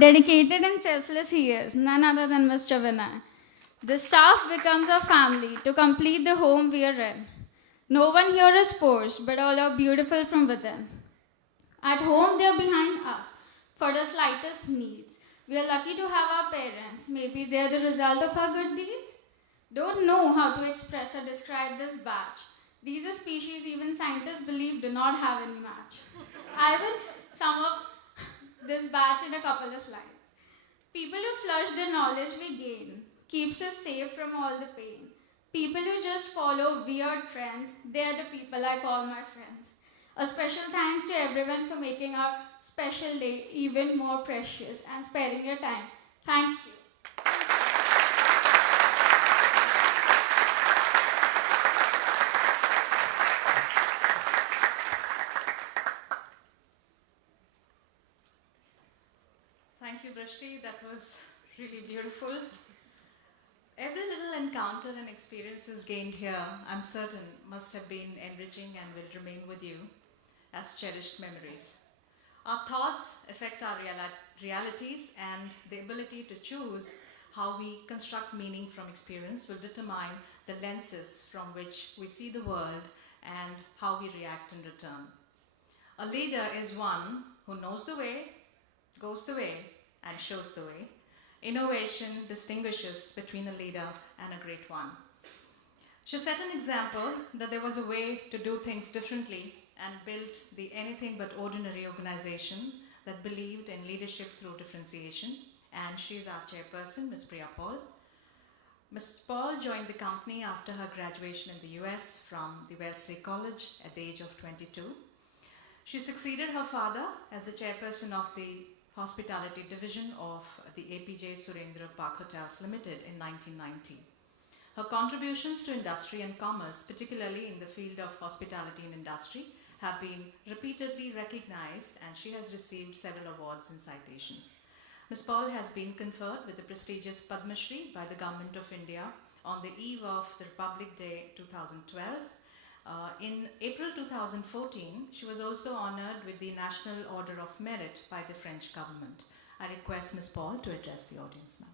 Dedicated and selfless he is, none other than Mr. Vinay. The staff becomes a family to complete the home we are in. No one here is forced, but all are beautiful from within. At home, they are behind us for the slightest needs. We are lucky to have our parents. Maybe they are the result of our good deeds. Don't know how to express or describe this batch. These are species even scientists believe do not have any match. I will sum up this batch in a couple of lines. People who flush the knowledge we gain keeps us safe from all the pain. People who just follow weird trends, they are the people I call my friends. A special thanks to everyone for making our special day even more precious and sparing your time. Thank you. Thank you, Drishti. That was really beautiful. Every little encounter and experiences gained here, I'm certain, must have been enriching and will remain with you as cherished memories. Our thoughts affect our realities, and the ability to choose how we construct meaning from experience will determine the lenses from which we see the world and how we react in return. A leader is one who knows the way, goes the way, and shows the way. Innovation distinguishes between a leader and a great one. She set an example that there was a way to do things differently and built the anything but ordinary organization that believed in leadership through differentiation. And she's our chairperson, Ms. Priya Paul. Ms. Paul joined the company after her graduation in the US from the Wellesley College at the age of 22. She succeeded her father as the chairperson of the Hospitality Division of the APJ Surendra Park Hotels Limited in 1990. Her contributions to industry and commerce, particularly in the field of hospitality and industry, have been repeatedly recognized, and she has received several awards and citations. Ms. Paul has been conferred with the prestigious Padma Shri by the Government of India on the eve of the Republic Day 2012. In April 2014, she was also honored with the National Order of Merit by the French government. I request Ms. Paul to address the audience now.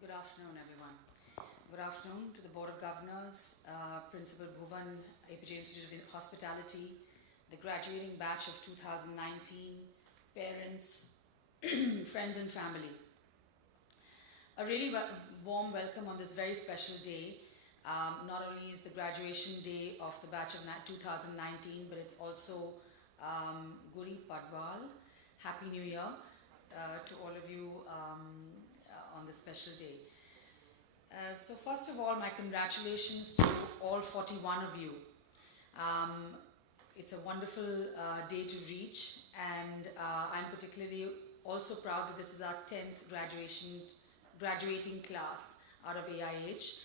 Good afternoon, everyone. Good afternoon to the Board of Governors, Principal Bhuvan, APJ Institute of Hospitality, the graduating batch of 2019, parents, friends and family. A really warm welcome on this very special day. Not only is the graduation day of the batch of 2019, but it's also Guri Padwal. Happy New Year to all of you on this special day. So first of all, my congratulations to all 41 of you. It's a wonderful day to reach, and I'm particularly also proud that this is our 10th graduating class out of AIH.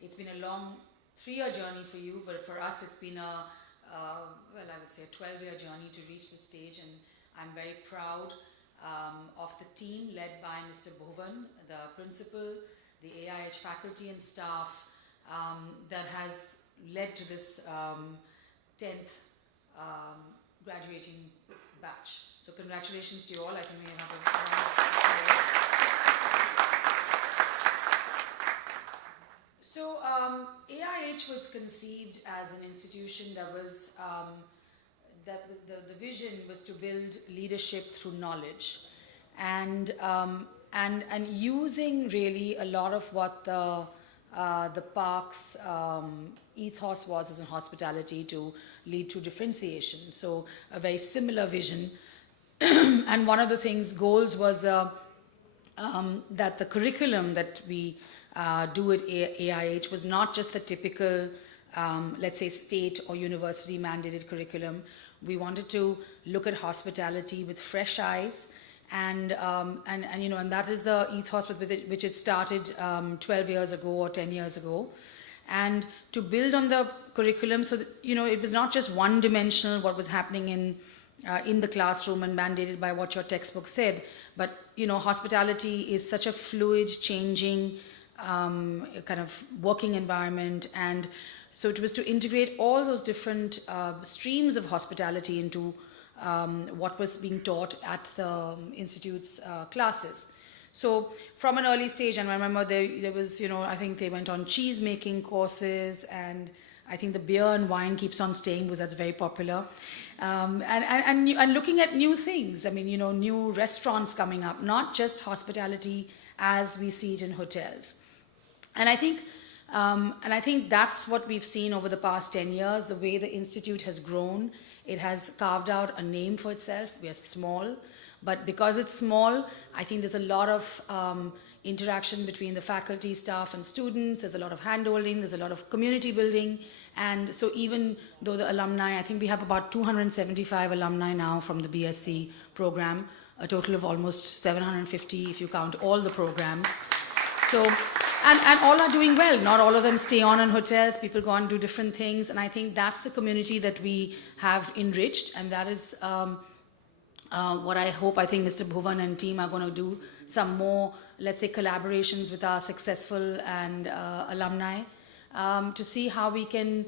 It's been a long 3-year journey for you, but for us it's been I would say a 12-year journey to reach this stage, and I'm very proud of the team led by Mr. Bhuvan, the principal, the AIH faculty and staff that has led to this 10th graduating batch. So congratulations to you all. I think we have a So AIH was conceived as an institution that was the vision was to build leadership through knowledge, and using really a lot of what the park's ethos was as in hospitality to lead to differentiation. So a very similar vision. And one of the goals was that the curriculum that we do at AIH was not just the typical, let's say, state or university mandated curriculum. We wanted to look at hospitality with fresh eyes, and that is the ethos with which it started 12 years ago or 10 years ago, and to build on the curriculum so that it was not just one dimensional what was happening in the classroom and mandated by what your textbook said, But, hospitality is such a fluid, changing kind of working environment. And so it was to integrate all those different streams of hospitality into what was being taught at the Institute's classes. So from an early stage, and I remember there was, I think they went on cheese making courses, and I think the beer and wine keeps on staying because that's very popular. And looking at new things. I mean, new restaurants coming up, not just hospitality as we see it in hotels. And I think that's what we've seen over the past 10 years, the way the Institute has grown. It has carved out a name for itself. We are small, but because it's small, I think there's a lot of interaction between the faculty, staff, and students. There's a lot of hand-holding, there's a lot of community building. And so even though the alumni, I think we have about 275 alumni now from the BSc program, a total of almost 750 if you count all the programs. So, and all are doing well. Not all of them stay on in hotels. People go on and do different things. And I think that's the community that we have enriched. And that is what I hope. I think Mr. Bhuvan and team are going to do some more, let's say, collaborations with our successful and alumni to see how we can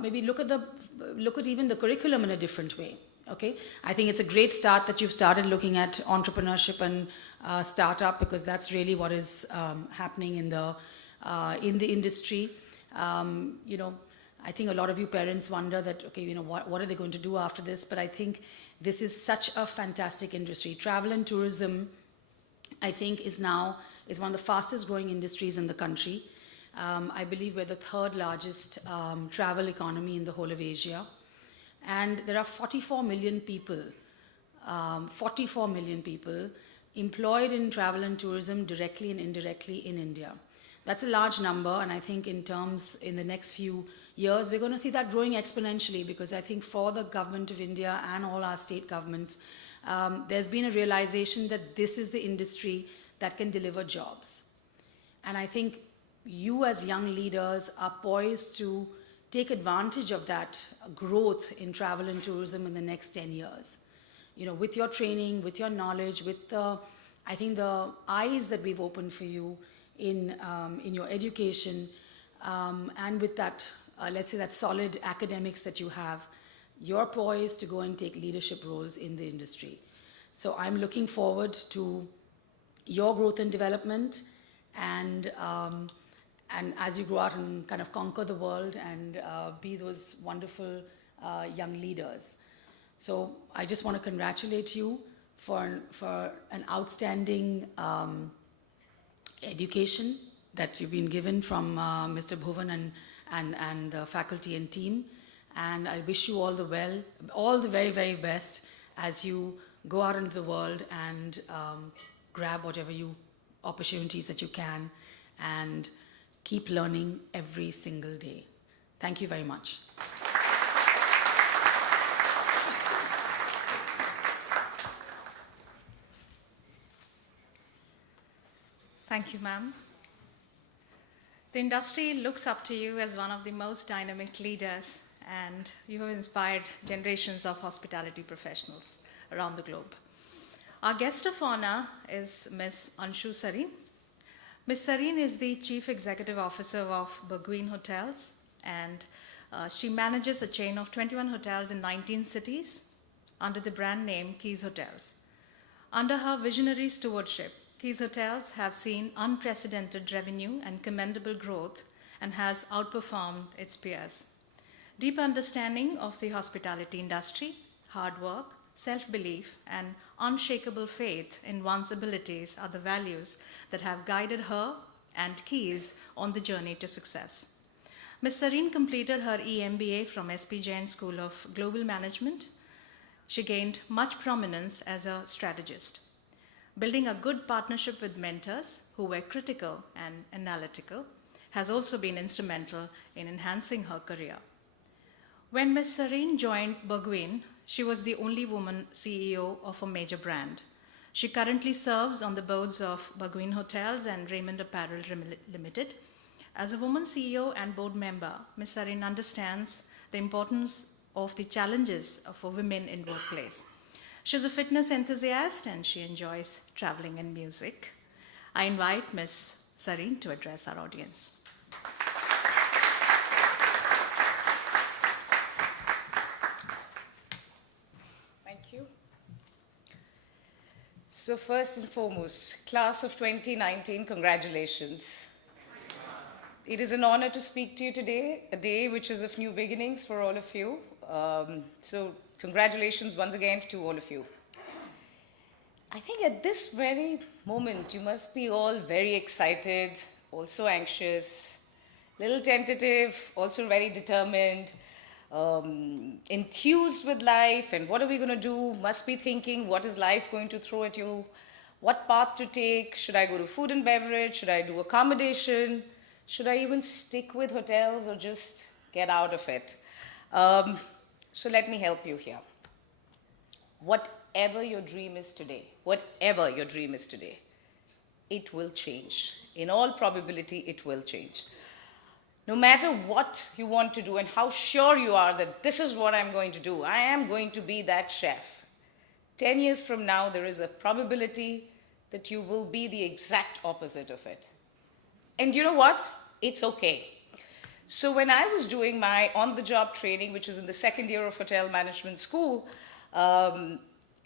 maybe look at even the curriculum in a different way. Okay, I think it's a great start that you've started looking at entrepreneurship and startup, because that's really what is happening in the industry. I think a lot of you parents wonder that, okay, what are they going to do after this? But I think this is such a fantastic industry. Travel and tourism, I think, is one of the fastest growing industries in the country. I believe we're the third largest travel economy in the whole of Asia. And there are 44 million people employed in travel and tourism directly and indirectly in India. That's a large number, and I think in the next few years, we're going to see that growing exponentially, because I think for the government of India and all our state governments, there's been a realization that this is the industry that can deliver jobs. And I think you as young leaders are poised to take advantage of that growth in travel and tourism in the next 10 years. With your training, with your knowledge, with the eyes that we've opened for you in your education, and with that, let's say, that solid academics that you have, you're poised to go and take leadership roles in the industry. So I'm looking forward to your growth and development, and as you grow out and kind of conquer the world and be those wonderful young leaders. So I just want to congratulate you for an outstanding education that you've been given from Mr. Bhuvan and the faculty and team. And I wish you all the very, very best as you go out into the world and grab whatever opportunities that you can, and keep learning every single day. Thank you very much. Thank you, ma'am. The industry looks up to you as one of the most dynamic leaders, and you have inspired generations of hospitality professionals around the globe. Our guest of honor is Ms. Anshu Sareen. Ms. Sareen is the Chief Executive Officer of AIH Hotels, and she manages a chain of 21 hotels in 19 cities under the brand name Keys Hotels. Under her visionary stewardship, Keys Hotels have seen unprecedented revenue and commendable growth, and has outperformed its peers. Deep understanding of the hospitality industry, hard work, self-belief, and unshakable faith in one's abilities are the values that have guided her and Keys on the journey to success. Ms. Sareen completed her EMBA from SP Jain School of Global Management. She gained much prominence as a strategist. Building a good partnership with mentors who were critical and analytical has also been instrumental in enhancing her career. When Ms. Sareen joined AIH, she was the only woman CEO of a major brand. She currently serves on the boards of AIH Hotels and Raymond Apparel Limited. As a woman CEO and board member, Ms. Sareen understands the importance of the challenges for women in workplace. She's a fitness enthusiast and she enjoys traveling and music. I invite Ms. Zareen to address our audience. Thank you. So first and foremost, class of 2019, congratulations. It is an honor to speak to you today, a day which is of new beginnings for all of you. So congratulations once again to all of you. I think at this very moment, you must be all very excited, also anxious, little tentative, also very determined, enthused with life, and what are we going to do? Must be thinking, what is life going to throw at you? What path to take? Should I go to food and beverage? Should I do accommodation? Should I even stick with hotels or just get out of it? So let me help you here. Whatever your dream is today, it will change. In all probability, it will change. No matter what you want to do and how sure you are that this is what I'm going to do, I am going to be that chef. 10 years from now, there is a probability that you will be the exact opposite of it. And you know what? It's okay. So when I was doing my on-the-job training, which is in the second year of hotel management school,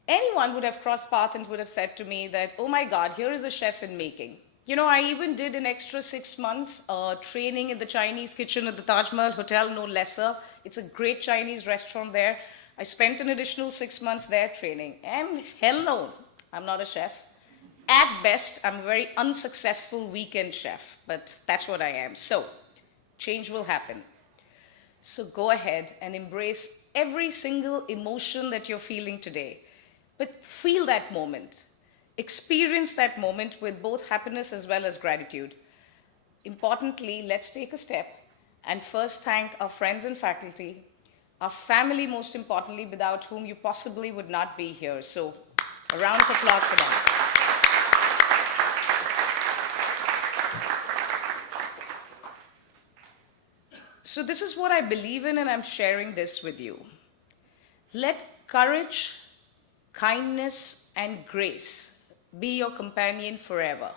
anyone would have crossed paths and would have said to me that, oh my God, here is a chef in making. You know, I even did an extra 6 months training in the Chinese kitchen at the Taj Mahal Hotel, no lesser. It's a great Chinese restaurant there. I spent an additional 6 months there training. And hell no, I'm not a chef. At best, I'm a very unsuccessful weekend chef, but that's what I am. So, change will happen. So go ahead and embrace every single emotion that you're feeling today. But feel that moment. Experience that moment with both happiness as well as gratitude. Importantly, let's take a step and first thank our friends and faculty, our family most importantly, without whom you possibly would not be here. So, a round of applause for them. So this is what I believe in, and I'm sharing this with you. Let courage, kindness, and grace be your companion forever.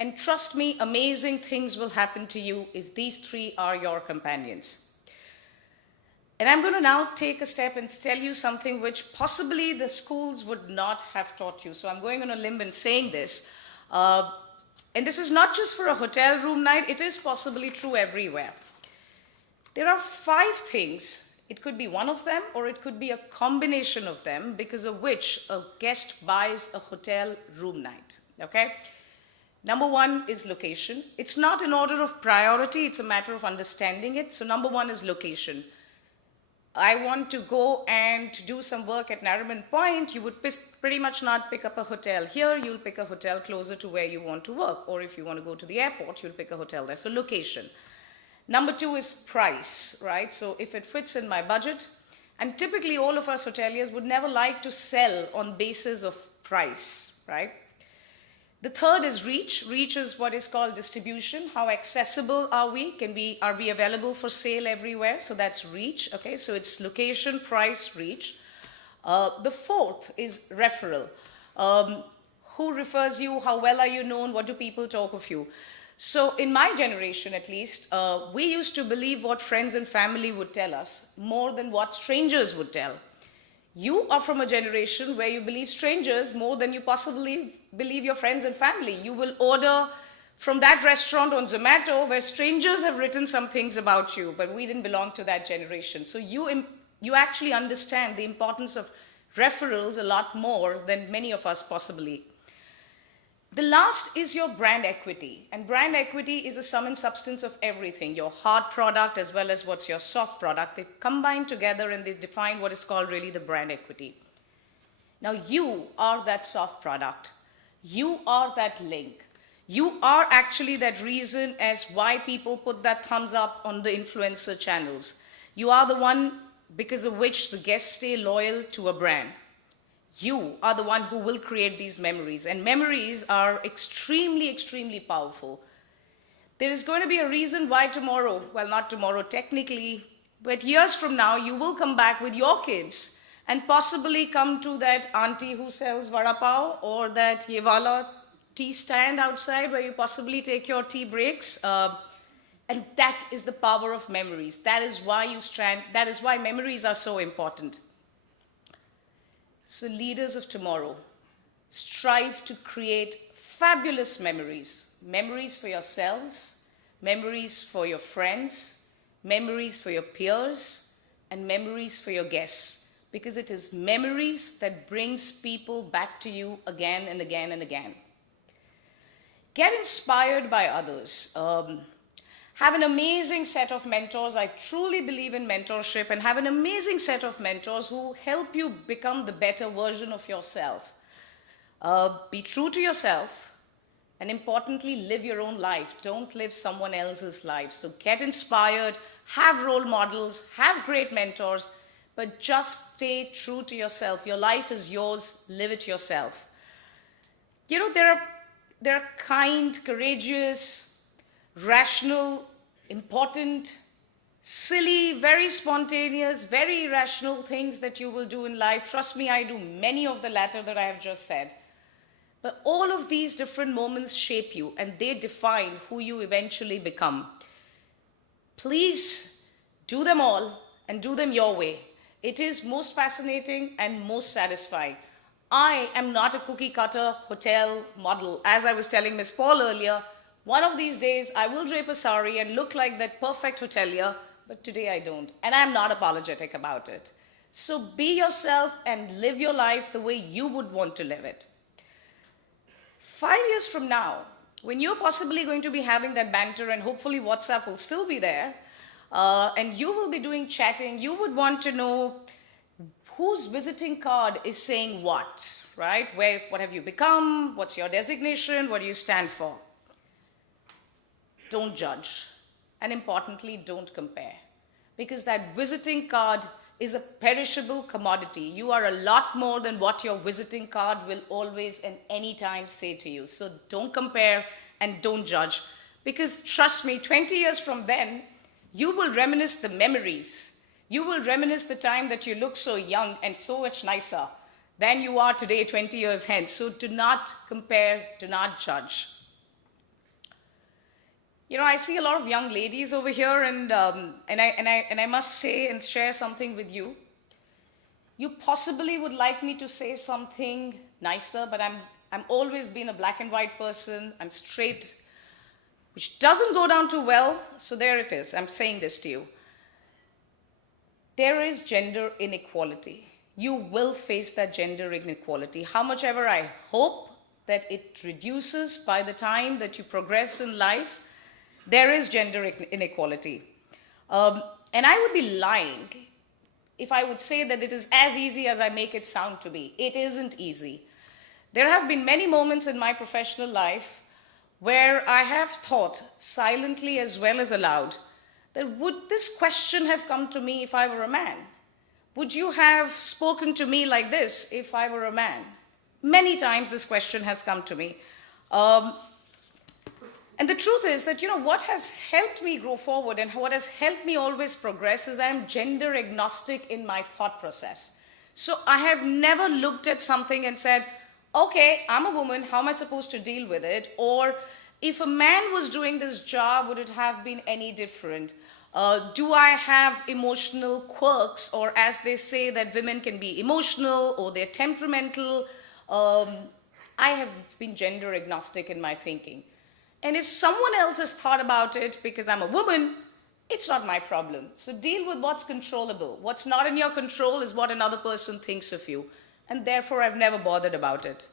And trust me, amazing things will happen to you if these three are your companions. And I'm going to now take a step and tell you something which possibly the schools would not have taught you. So I'm going on a limb in saying this. And this is not just for a hotel room night, it is possibly true everywhere. There are 5 things. It could be one of them or it could be a combination of them because of which a guest buys a hotel room night, okay? Number 1 is location. It's not in order of priority, it's a matter of understanding it. So number 1 is location. I want to go and do some work at Nariman Point, you would pretty much not pick up a hotel here, you'll pick a hotel closer to where you want to work. Or if you want to go to the airport, you'll pick a hotel there. So location. Number 2 is price, right? So if it fits in my budget, and typically all of us hoteliers would never like to sell on basis of price, right? The third is reach. Reach is what is called distribution. How accessible are we? Are we available for sale everywhere? So that's reach, okay? So it's location, price, reach. The fourth is referral. Who refers you? How well are you known? What do people talk of you? So in my generation, at least, we used to believe what friends and family would tell us more than what strangers would tell. You are from a generation where you believe strangers more than you possibly believe your friends and family. You will order from that restaurant on Zomato where strangers have written some things about you, but we didn't belong to that generation. So you actually understand the importance of referrals a lot more than many of us possibly. The last is your brand equity. And brand equity is a sum and substance of everything, your hard product as well as what's your soft product. They combine together and they define what is called really the brand equity. Now you are that soft product. You are that link. You are actually that reason as why people put that thumbs up on the influencer channels. You are the one because of which the guests stay loyal to a brand. You are the one who will create these memories, and memories are extremely, extremely powerful. There is going to be a reason why tomorrow, well, not tomorrow technically, but years from now, you will come back with your kids and possibly come to that auntie who sells vada pav or that Yevala tea stand outside where you possibly take your tea breaks. And that is the power of memories. That is why memories are so important. So leaders of tomorrow, strive to create fabulous memories. Memories for yourselves, memories for your friends, memories for your peers, and memories for your guests. Because it is memories that brings people back to you again and again and again. Get inspired by others. Have an amazing set of mentors. I truly believe in mentorship, and have an amazing set of mentors who help you become the better version of yourself. Be true to yourself, and importantly, live your own life. Don't live someone else's life. So get inspired, have role models, have great mentors, but just stay true to yourself. Your life is yours, live it yourself. You know, there are kind, courageous, rational, important, silly, very spontaneous, very irrational things that you will do in life. Trust me, I do many of the latter that I have just said. But all of these different moments shape you, and they define who you eventually become. Please do them all and do them your way. It is most fascinating and most satisfying. I am not a cookie cutter hotel model. As I was telling Miss Paul earlier, one of these days I will drape a sari and look like that perfect hotelier, but today I don't. And I'm not apologetic about it. So be yourself and live your life the way you would want to live it. 5 years from now, when you're possibly going to be having that banter, and hopefully WhatsApp will still be there, and you will be doing chatting, you would want to know whose visiting card is saying what, right? What have you become? What's your designation? What do you stand for? Don't judge. And importantly, don't compare. Because that visiting card is a perishable commodity. You are a lot more than what your visiting card will always and anytime say to you. So don't compare and don't judge. Because trust me, 20 years from then, you will reminisce the memories. You will reminisce the time that you look so young and so much nicer than you are today, 20 years hence. So do not compare, do not judge. You know, I see a lot of young ladies over here, and I must say and share something with you. You possibly would like me to say something nicer, but I'm always been a black and white person. I'm straight, which doesn't go down too well. So there it is. I'm saying this to you. There is gender inequality. You will face that gender inequality. How much ever I hope that it reduces by the time that you progress in life, there is gender inequality. And I would be lying if I would say that it is as easy as I make it sound to be. It isn't easy. There have been many moments in my professional life where I have thought, silently as well as aloud, that would this question have come to me if I were a man? Would you have spoken to me like this if I were a man? Many times this question has come to me. And the truth is that, you know, what has helped me grow forward and what has helped me always progress is I am gender agnostic in my thought process. So I have never looked at something and said, okay, I'm a woman, how am I supposed to deal with it? Or if a man was doing this job, would it have been any different? Do I have emotional quirks, or as they say that women can be emotional or they're temperamental? I have been gender agnostic in my thinking. And if someone else has thought about it because I'm a woman, it's not my problem. So deal with what's controllable. What's not in your control is what another person thinks of you. And therefore, I've never bothered about it.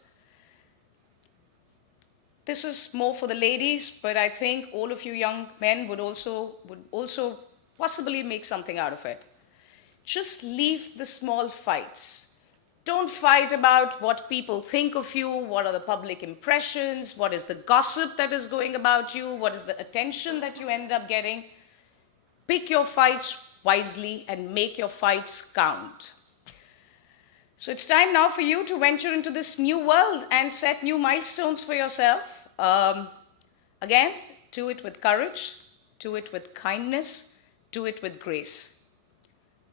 This is more for the ladies, but I think all of you young men would also possibly make something out of it. Just leave the small fights. Don't fight about what people think of you, what are the public impressions, what is the gossip that is going about you, what is the attention that you end up getting. Pick your fights wisely and make your fights count. So it's time now for you to venture into this new world and set new milestones for yourself. Again, do it with courage, do it with kindness, do it with grace.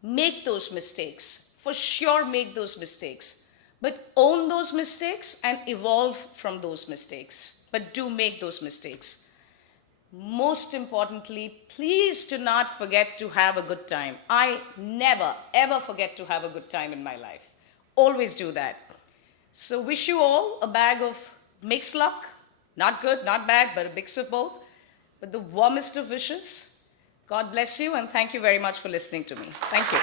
Make those mistakes. For sure, make those mistakes. But own those mistakes and evolve from those mistakes. But do make those mistakes. Most importantly, please do not forget to have a good time. I never, ever forget to have a good time in my life. Always do that. So wish you all a bag of mixed luck. Not good, not bad, but a mix of both. With the warmest of wishes. God bless you, and thank you very much for listening to me. Thank you.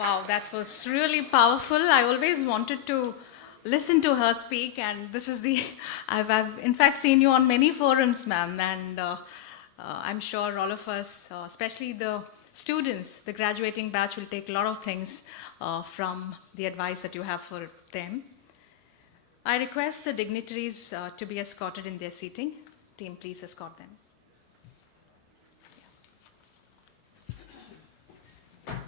Wow, that was really powerful. I always wanted to listen to her speak, and this is the. I've in fact seen you on many forums, ma'am, and I'm sure all of us, especially the students, the graduating batch, will take a lot of things from the advice that you have for them. I request the dignitaries to be escorted in their seating. Team, please escort them. Thank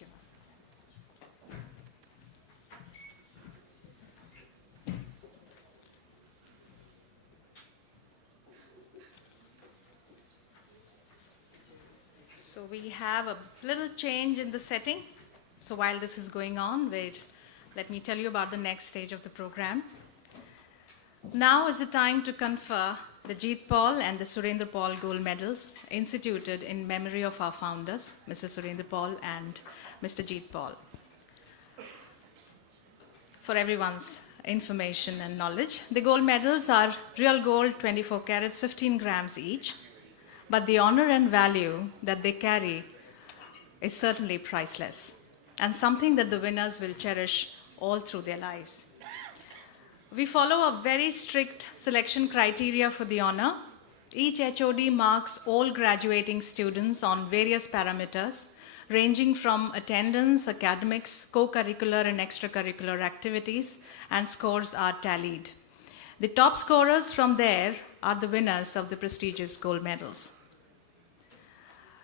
you. So we have a little change in the setting. So while this is going on, let me tell you about the next stage of the program. Now is the time to confer the Jeet Paul and the Surendra Paul Gold Medals instituted in memory of our founders, Mr. Surendra Paul and Mr. Jeet Paul. For everyone's information and knowledge, the gold medals are real gold, 24 carats, 15 grams each. But the honor and value that they carry is certainly priceless, and something that the winners will cherish all through their lives. We follow a very strict selection criteria for the honor. Each HOD marks all graduating students on various parameters, ranging from attendance, academics, co-curricular and extracurricular activities, and scores are tallied. The top scorers from there are the winners of the prestigious gold medals.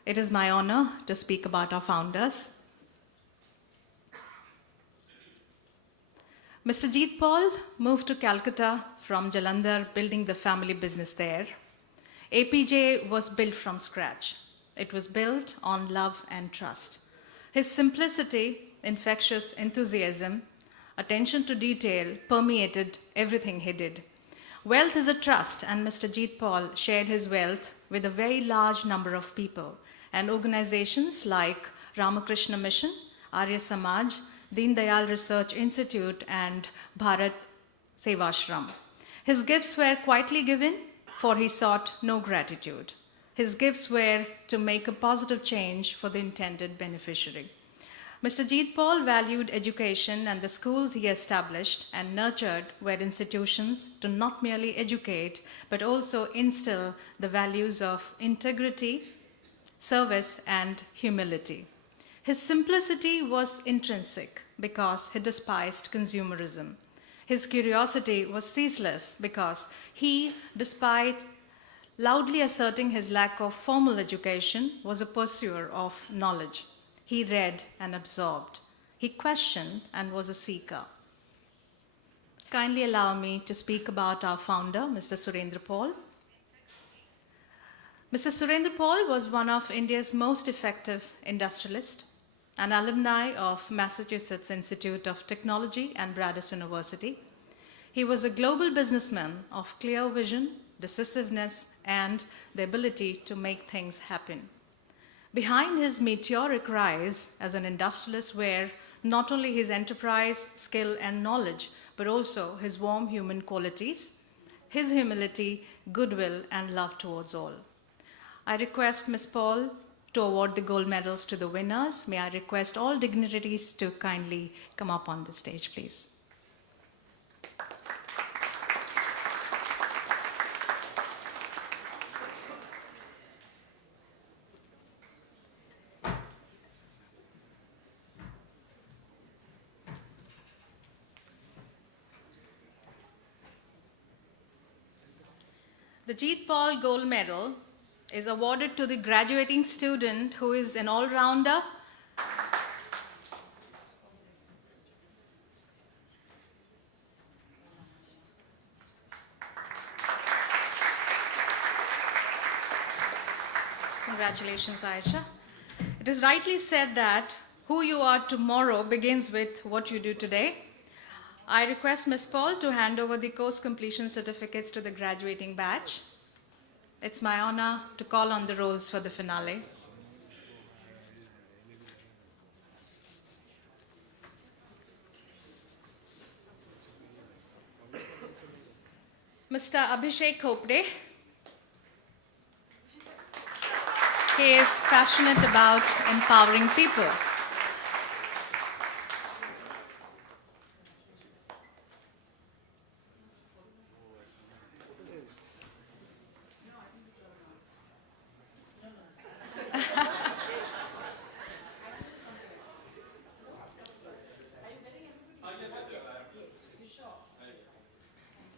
It is my honor to speak about our founders. Mr. Jeet Paul moved to Calcutta from Jalandhar, building the family business there. APJ was built from scratch. It was built on love and trust. His simplicity, infectious enthusiasm, attention to detail permeated everything he did. Wealth is a trust, and Mr. Jeet Paul shared his wealth with a very large number of people and organizations like Ramakrishna Mission, Arya Samaj, Deen Dayal Research Institute, and Bharat Sevashram. His gifts were quietly given, for he sought no gratitude. His gifts were to make a positive change for the intended beneficiary. Mr. Jeet Paul valued education, and the schools he established and nurtured were institutions to not merely educate, but also instill the values of integrity, service, and humility. His simplicity was intrinsic because he despised consumerism. His curiosity was ceaseless because he, despite loudly asserting his lack of formal education, was a pursuer of knowledge. He read and absorbed. He questioned and was a seeker. Kindly allow me to speak about our founder, Mr. Surendra Paul. Mr. Surendra Paul was one of India's most effective industrialists, an alumni of Massachusetts Institute of Technology and Brandeis University. He was a global businessman of clear vision, decisiveness, and the ability to make things happen. Behind his meteoric rise as an industrialist were not only his enterprise, skill, and knowledge, but also his warm human qualities, his humility, goodwill, and love towards all. I request Ms. Paul to award the gold medals to the winners. May I request all dignitaries to kindly come up on the stage, please. The Jeet Paul Gold Medal is awarded to the graduating student who is an all-rounder, Congratulations, Aisha. It is rightly said that who you are tomorrow begins with what you do today. I request Ms. Paul to hand over the course completion certificates to the graduating batch. It's my honor to call on the rolls for the finale. Mr. Abhishek Khopde. He is passionate about empowering people.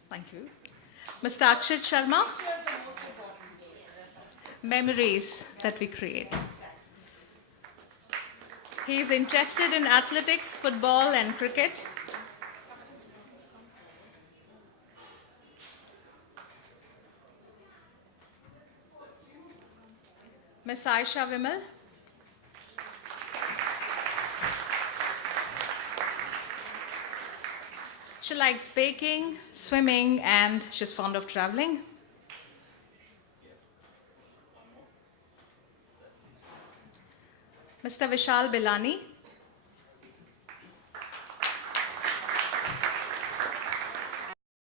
Thank you. Mr. Akshit Sharma. Memories that we create. He is interested in athletics, football, and cricket. Ms. Aisha Vimal. She likes baking, swimming, and she's fond of traveling. Mr. Vishal Bilani.